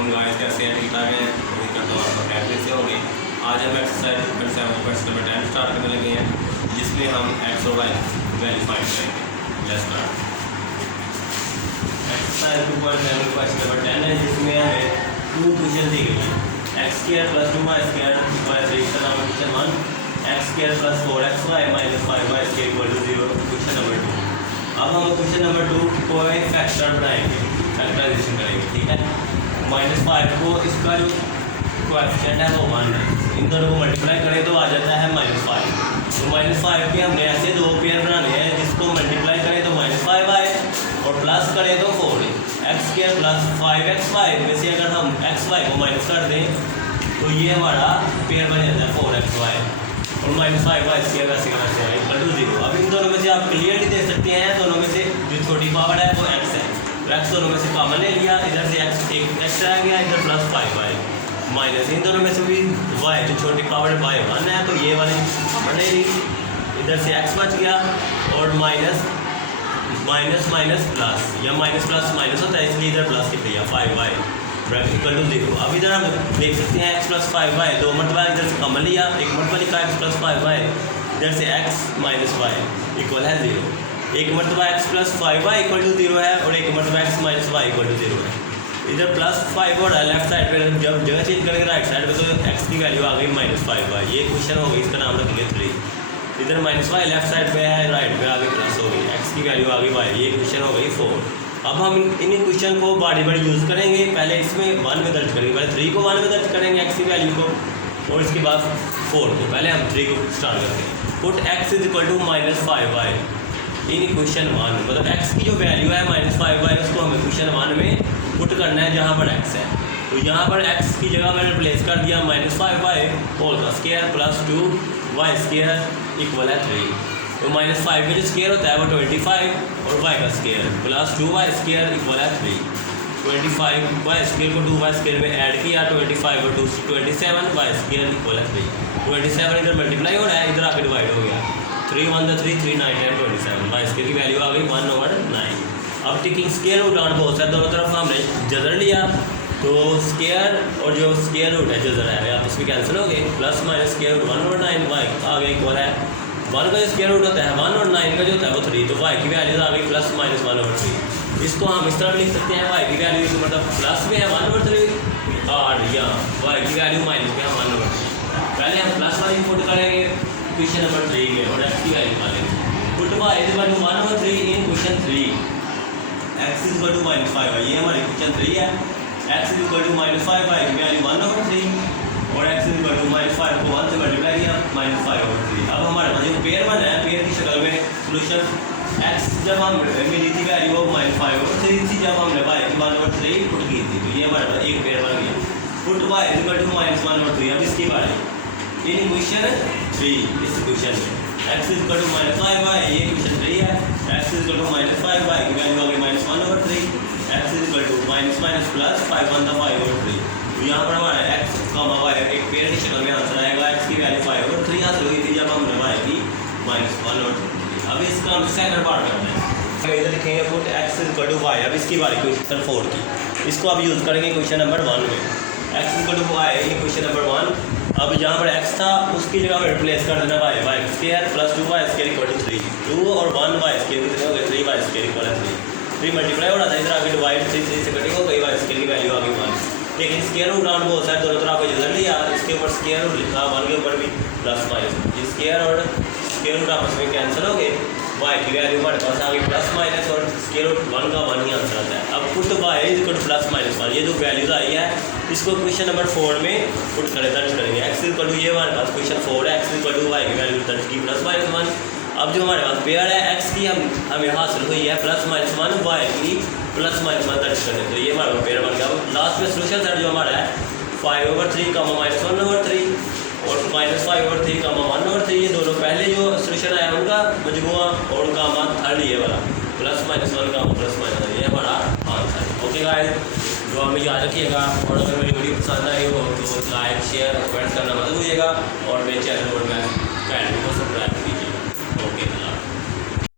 वालेकुम गाइस, कैसे हैं? ठीक ठाक हैं? उम्मीद करता हूँ आपका खैरियत से होंगे। आज हम एक्सरसाइज 2.7 क्वेश्चन नंबर 10 स्टार्ट करने लगे हैं, जिसमें हम एक्स और वाई वैल्यू फाइंड करेंगे। Let's start. Exercise 2.7 question number 10 है, जिसमें हमें 2 क्वेश्चन दी गई है। X square plus 2y square by 3 का नाम question 1, x square plus 4xy minus 5y square equal to 0 question number 2। अब हम क्वेश्चन नंबर 2 को एक फैक्टर बनाएंगे, फैक्टराइजेशन करेंगे, ठीक है। -5 को इसका जो कोएफिशिएंट है वो 1 है, इन दोनों को मल्टीप्लाई करें तो आ जाता है -5। तो -5 के हमने ऐसे दो पेयर बनाने हैं, जिसको मल्टीप्लाई करें तो -5 आए और प्लस करें तो 4 एक्स स्क्वायर प्लस 5xy में से अगर हम xy को माइनस कर दें तो ये हमारा पेयर बन जाता है 4xy और -5y स्क्वायर वैसे का वैसे इक्वल टू 0। अब इन दोनों में से आप क्लियरली देख सकते हैं, दोनों में से जो छोटी पावर है वो x है, तो x दोनों में से कॉमन ले लिया, इधर से एक x आ गया, इधर प्लस 5y माइनस इन दोनों में से भी y जो छोटी पावर y 1 है, तो ये वाली कॉमन ले ली, इधर से x बच गया और माइनस माइनस प्लस या माइनस प्लस माइनस होता है, इसलिए इधर प्लस लिख दिया 5y ब्रैकेट इक्वल टू 0। अब इधर हम देख सकते हैं x प्लस 5y दो मरतबा इधर से कॉमन लिया, एक मरतबा लिखा x प्लस 5y, इधर से x माइनस y इक्वल है 0। एक मरतबा x plus 5y equal to 0 है और एक मरतबा x minus y equal to 0 है। इधर प्लस 5 हो रहा है लेफ्ट साइड पे, जब जगह चेंज करेंगे राइट साइड पे तो x की वैल्यू आ गई -5y। ये क्वेश्चन हो गई, इसका नाम रखेंगे 3। इधर -y लेफ्ट साइड पे है, राइट पे आगे प्लस हो गई, x की वैल्यू आ गई y। ये क्वेश्चन हो गई 4। अब हम इन क्वेश्चन को बारी बारी यूज़ करेंगे। पहले इसमें 1 में दर्ज करेंगे, पहले 3 को 1 में दर्ज करेंगे x की वैल्यू को, और इसके बाद 4 को। पहले हम 3 को स्टार्ट करते हैं। Put x is equal to -5y in question 1, मतलब x की जो वैल्यू है -5y उसको हमें क्वेश्चन 1 में पुट करना है जहाँ पर x है। तो यहाँ पर x की जगह मैंने रिप्लेस कर दिया -5y होल का square plus 2y square equal है 3। तो -5 का जो स्क्वायर होता है वो 25 और y का square plus 2y square equal है 3। 25y स्क्वायर को 2y स्क्वायर में ऐड किया, 25 और 2 27y स्क्वायर इक्वल है 3। 27 इधर मल्टीप्लाई हो रहा है, इधर आके डिवाइड हो गया, 3 1 3 3 9 10 27 y स्क्वायर की वैल्यू आ गई 1/9। अब टेकिंग स्क्वायर रूट आउट बहुत है, दोनों तरफ हमने जजर लिया, तो स्क्वायर और जो स्क्वायर रूट है जजर है आप इसमें कैंसिल हो गए, plus minus square root 1/9 y आ गई इक्वल है 1 का जो स्क्वायर रूट होता है 1 और 9 का जो होता है वो 3, तो y की वैल्यू आ गई प्लस माइनस 1/3। इसको हम इस तरह भी लिख सकते हैं, y की वैल्यू इसको मतलब प्लस में है 1/3 और या y की वैल्यू माइनस में है 1/3। पहले हम प्लस वाली पुट करेंगे क्वेश्चन नंबर 3 में और x की वैल्यू निकालेंगे। Put y is equal to 1/3 in question 3, x is equal to -5y, ये हमारी क्वेश्चन 3 है। x is equal to -5y की वैल्यू 1/3 और x इज इक्वल टू -5 को 1 से मल्टीप्लाई किया -5/3। अब हमारे पास जो पेयर बना है, पेयर की शक्ल में सोल्यूशन x जब हम मिली थी वैल्यू वो -5/3 थी, जब हमने y की 1/3 पुट की थी, तो ये हमारे पास एक पेयर बन गया। Put y is equal to -1/3। अब इसकी बारी इन क्वेश्चन 3, इस क्वेश्चन में x is equal to -5y, ये क्वेश्चन 3 है, x is equal to -5y की वैल्यू आ गई -1/3, x is equal to minus plus 5 1 5/3। तो यहाँ पर हमारा x y एक पेयर की शक्ल में आंसर आएगा, x की वैल्यू 5/3 हासिल हुई थी जब हमने y की -1/3। अब इसका हम सेकंड पार्ट करते हैं, इधर लिखेंगे put x is equal to y। अब इसकी बारी क्वेश्चन 4 की, इसको अब यूज़ करेंगे क्वेश्चन नंबर 1 में। x is equal to y ये क्वेश्चन नंबर 1। अब जहाँ पर x था उसकी जगह में रिप्लेस कर देना y square plus 2y square equal to 3। 2 और 1 y स्क्वायर कितने हो गए, 3y स्क्वायर इक्वल है 3। 3 मल्टीप्लाई हो रहा था, इधर आगे डिवाइड 3 से कटिंग हो गई, y स्क्वायर की वैल्यू आ गई 1। लेकिन स्क्वायर रूट आउट बहुत सारे दोनों तरफ जल्द लिया, इसके ऊपर स्क्वायर रूट लिखा, 1 के ऊपर भी प्लस माइनस, ये स्क्वायर और स्क्वायर रूट आपस में कैंसिल हो गए, y की वैल्यू हमारे पास आ गई प्लस माइनस और स्क्वायर रूट 1 का 1 ही आंसर आता है। अब put y is equal two plus minus 1, ये जो वैल्यूज आई है इसको क्वेश्चन नंबर 4 में पुट करें, दर्ज करेंगे। x इज इक्वल टू ये हमारे पास क्वेश्चन 4 है, x is equal to y की वैल्यू दर्ज की प्लस माइनस 1। अब जो हमारे पास पेयर है x की हमें हासिल हुई है प्लस माइनस 1, y की प्लस माइनस 1 दर्ज करें, तो ये हमारा पेयर बन गया। लास्ट में सोल्यूशन सर जो हमारा है 5/3 -1/3 और -5/3 1/3, ये दोनों पहले जो सोल्यूशन आया उनका मजमूआ और उनका मान थर्ड ये वाला प्लस माइनस 1 का प्लस माइनस, ये हमारा आंसर है। ओके गाइस, जो हमें याद रखिएगा, और अगर मेरी वीडियो पसंद आई हो तो लाइक शेयर और कमेंट करना मत भूलिएगा, और मेरे चैनल पर मैं